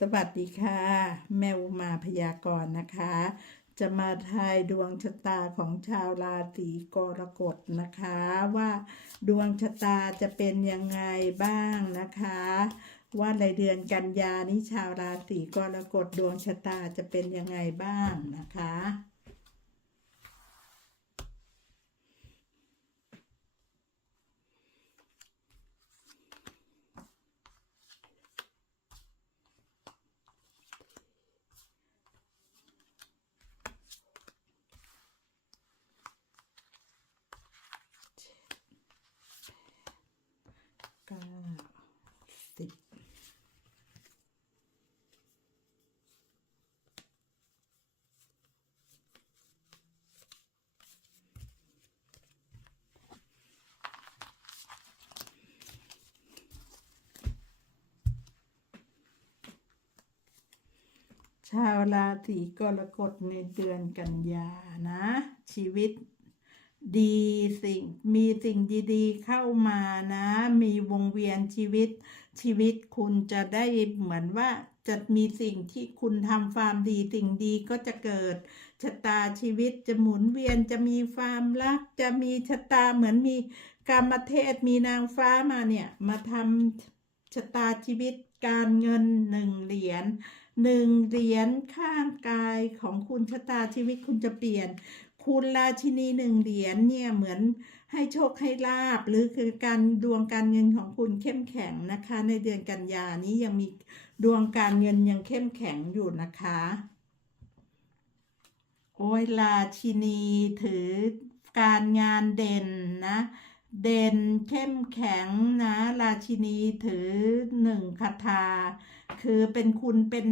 สวัสดีค่ะ แมวมาพยากรณ์นะคะ จะมาทายดวงชะตาของชาวราศีกรกฎนะคะ ว่าดวงชะตาจะเป็นยังไงบ้างนะคะ ว่าในเดือนกันยานี้ชาวราศีกรกฎดวงชะตาจะเป็นยังไงบ้างนะคะ ชาวราศีกรกฎในเดือนกันยานะ ชีวิตดีสิ่งมีสิ่งดีๆเข้ามานะ มีวงเวียนชีวิต ชีวิตคุณจะได้เหมือนว่าจะมีสิ่งที่คุณทำความดีสิ่งดีก็จะเกิดชะตาชีวิตจะหมุนเวียนจะมีความรัก จะมีชะตาเหมือนมีกรรมเทศมีนางฟ้ามาเนี่ย มาทำชะตาชีวิตการเงินหนึ่งเหรียญ หนึ่งเหรียญข้างกายของคุณชะตาชีวิตคุณจะเปลี่ยน คุณราชินีหนึ่งเหรียญเนี่ยเหมือนให้โชคให้ลาบหรือคือการดวงการเงินของคุณเข้มแข็งนะคะ ในเดือนกันยานี้ยังมีดวงการเงินยังเข้มแข็งอยู่นะคะ โอ้ยราชินีถือการงานเด่นนะ เด่นเข้มแข็งนะ ราชินีถือหนึ่งคาถาคือเป็นคุณเป็น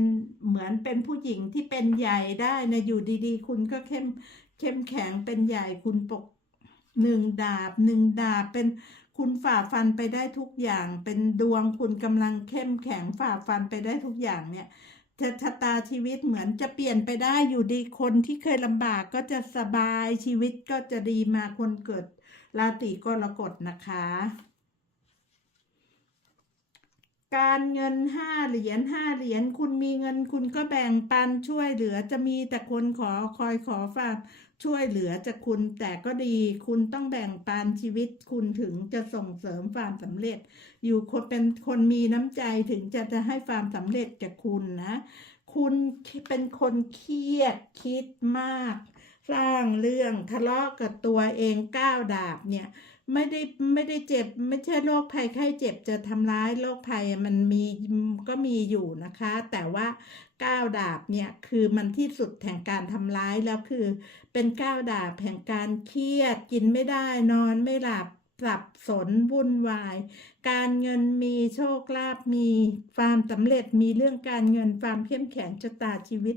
เหมือนเป็นผู้หญิงที่เป็นใหญ่ได้นะอยู่ดีๆ คุณก็เข้มเข้มแข็งเป็นใหญ่คุณปกหนึ่งดาบหนึ่งดาบเป็นคุณฝ่าฟันไปได้ทุกอย่าง เป็นดวงคุณกำลังเข้มแข็งฝ่าฟันไปได้ทุกอย่างเนี่ยจะชะตาชีวิตเหมือนจะเปลี่ยนไปได้อยู่ดีคนที่เคยลำบากก็จะสบายชีวิตก็จะดีมาคนเกิด ราศีกรกฎนะคะ การเงินห้าเหรียญห้าเหรียญคุณมีเงินคุณก็แบ่งปันช่วยเหลือจะมีแต่คนขอคอยขอฝากช่วยเหลือจากคุณแต่ก็ดี คุณต้องแบ่งปันชีวิตคุณถึงจะส่งเสริมความสำเร็จ อยู่คนเป็นคนมีน้ำใจถึงจะจะให้ความสำเร็จจากคุณนะ คุณเป็นคนเครียดคิดมาก สร้างเรื่องทะเลาะกับตัวเองก้าวดาบเนี่ยไม่ได้ไม่ได้เจ็บไม่ใช่โรคภัยไข้เจ็บจะทำร้ายโรคภัยมันมีก็มีอยู่นะคะ แต่ว่าก้าวดาบเนี่ยคือมันที่สุดแห่งการทำร้ายแล้วคือ เป็นก้าวดาบแห่งการเครียดกินไม่ได้นอนไม่หลับสับสนวุ่นวาย การเงินมีโชคลาภมีความสำเร็จมีเรื่องการเงินความเข้มแข็งชะตาชีวิต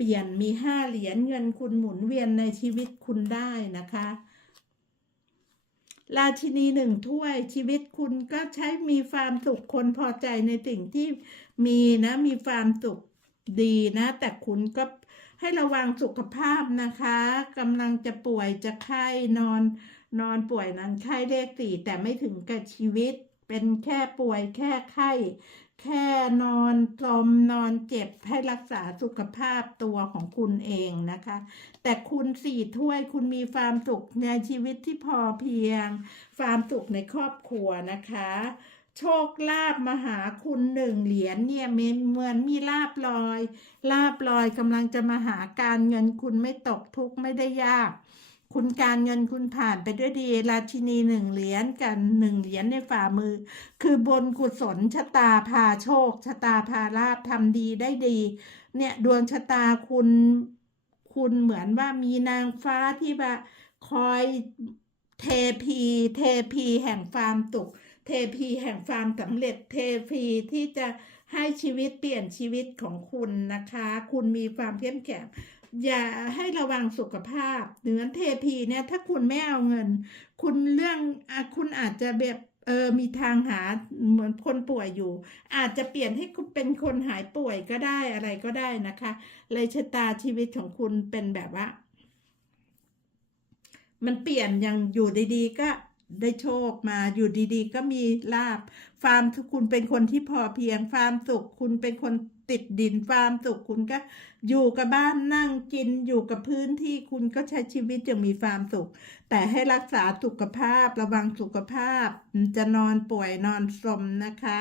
ปลี่ยนมีห้าเหรียญเงินคุณหมุนเวียนในชีวิตคุณได้นะคะ ราชินีหนึ่งถ้วยชีวิตคุณก็ใช้มีความสุขคนพอใจในสิ่งที่มีนะมีความสุขดีนะ แต่คุณก็ให้ระวังสุขภาพนะคะกำลังจะป่วยจะไข้นอน นอนป่วยนั้นไข้เลขสี่แต่ไม่ถึงกับชีวิต เป็นแค่ป่วยแค่ไข้แค่นอนจมนอนเจ็บให้รักษาสุขภาพตัวของคุณเองนะคะ แต่คุณสี่ถ้วยคุณมีความสุขในชีวิตที่พอเพียง ความสุขในครอบครัวนะคะ โชคลาภมาหาคุณหนึ่งเหรียญเนี่ยเหมือนมีลาบลอย ลาบลอยกำลังจะมาหาการเงินคุณไม่ตกทุกข์ไม่ได้ยาก คุณการเงินคุณผ่านไปด้วยดี ราชินีหนึ่งเหรียญกันหนึ่งเหรียญในฝ่ามือ คือบนกุศลชะตาพาโชค ชะตาพาลาบทำดีได้ดี เนี่ยดวงชะตาคุณคุณเหมือนว่ามีนางฟ้าที่แบบคอยเทพีเทพีแห่งความสุขเทพีแห่งความสำเร็จเทพีที่จะให้ชีวิตเปลี่ยนชีวิตของคุณนะคะ คุณมีความเข้มแข็ง อย่าให้ระวังสุขภาพเหนือเทพีเนี่ยถ้าคุณไม่เอาเงิน คุณเรื่องอคุณอาจจะแบบเออมีทางหาเหมือนคนป่วยอยู่ อาจจะเปลี่ยนให้คุณเป็นคนหายป่วยก็ได้อะไรก็ได้นะคะ เลยชะตาชีวิตของคุณเป็นแบบว่า มันเปลี่ยนอย่างอยู่ดีๆ ก็ได้โชคมาอยู่ดีๆ ก็มีลาบ ฟาร์มคุณเป็นคนที่พอเพียงฟาร์มสุขคุณเป็นคนติดดินฟาร์มสุขคุณก็อยู่กับบ้านนั่งกินอยู่กับพื้นที่คุณก็ใช้ชีวิตอย่างมีความสุข แต่ให้รักษาสุขภาพระวังสุขภาพ จะนอนป่วยนอนสมนะคะ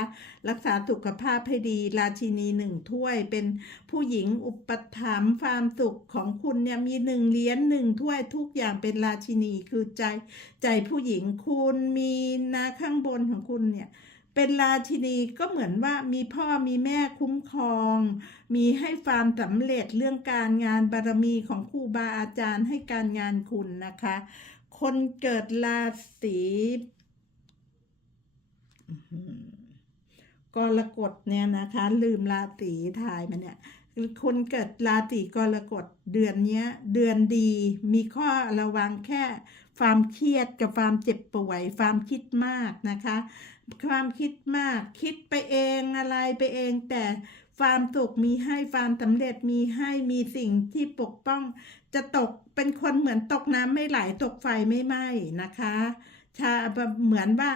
รักษาสุขภาพให้ดี ราชินีหนึ่งถ้วยเป็นผู้หญิงอุปถัมภ์ความสุขของคุณเนี่ยมีหนึ่งเหรียญหนึ่งถ้วยทุกอย่างเป็นราชินีคือใจใจผู้หญิงคุณมีนาข้างบนของคุณเนี่ย เป็นราชินีก็เหมือนว่ามีพ่อมีแม่คุ้มครอง มีให้ความสำเร็จเรื่องการงานบารมีของครูบาอาจารย์ให้การงานคุณนะคะ คนเกิดราศีกรกฎเนี่ยนะคะ ลืมราศีทายมาเนี่ยคนเกิดราศีกรกฎเดือนเนี้ยเดือนดีมีข้อระวังแค่ ความเครียดกับความเจ็บป่วย ความคิดมากนะคะ ความคิดมากคิดไปเองอะไรไปเอง แต่ความสุขมีให้ความสำเร็จมีให้มีสิ่งที่ปกป้อง จะตกเป็นคนเหมือนตกน้ำไม่ไหลตกไฟไม่ไหม้นะคะ ชาเหมือนว่า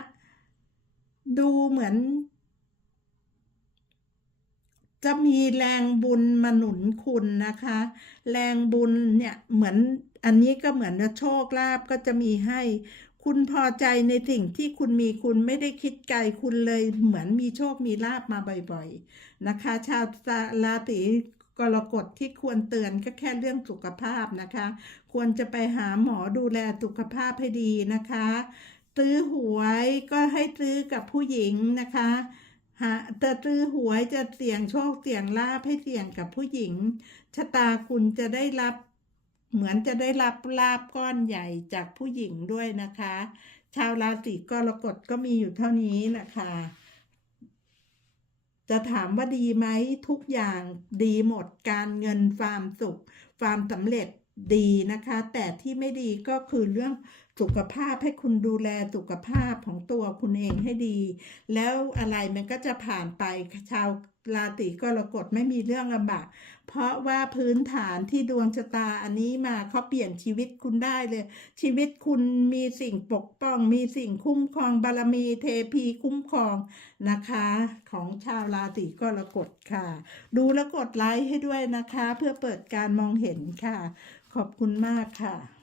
ดูเหมือน จะมีแรงบุญมาหนุนคุณนะคะ แรงบุญเนี่ยเหมือนอันนี้ก็เหมือนโชคลาภก็จะมีให้ คุณพอใจในสิ่งที่คุณมีคุณไม่ได้คิดไกลคุณเลยเหมือนมีโชคมีลาภมาบ่อยๆนะคะ ชาวราศีกรกฎที่ควรเตือนก็แค่เรื่องสุขภาพนะคะ ควรจะไปหาหมอดูแลสุขภาพให้ดีนะคะ ซื้อหวยก็ให้ซื้อกับผู้หญิงนะคะ หาจะซื้อหวยจะเสี่ยงโชคเสี่ยงลาภให้เสี่ยงกับผู้หญิง ชะตาคุณจะได้รับเหมือนจะได้รับลาบก้อนใหญ่จากผู้หญิงด้วยนะคะ ชาวราศีกรกฎก็มีอยู่เท่านี้นะคะ จะถามว่าดีไหมทุกอย่างดีหมดการเงินความสุขความสำเร็จดีนะคะ แต่ที่ไม่ดีก็คือเรื่อง สุขภาพให้คุณดูแลสุขภาพของตัวคุณเองให้ดี แล้วอะไรมันก็จะผ่านไปชาวราศีกรกฎไม่มีเรื่องลำบาก เพราะว่าพื้นฐานที่ดวงชะตาอันนี้มาเขาเปลี่ยนชีวิตคุณได้เลย ชีวิตคุณมีสิ่งปกป้อง มีสิ่งคุ้มครองบารมีเทพีคุ้มครองนะคะ ของชาวราศีกรกฎค่ะ ดูแล้วกดไลค์ให้ด้วยนะคะ เพื่อเปิดการมองเห็นค่ะ ขอบคุณมากค่ะ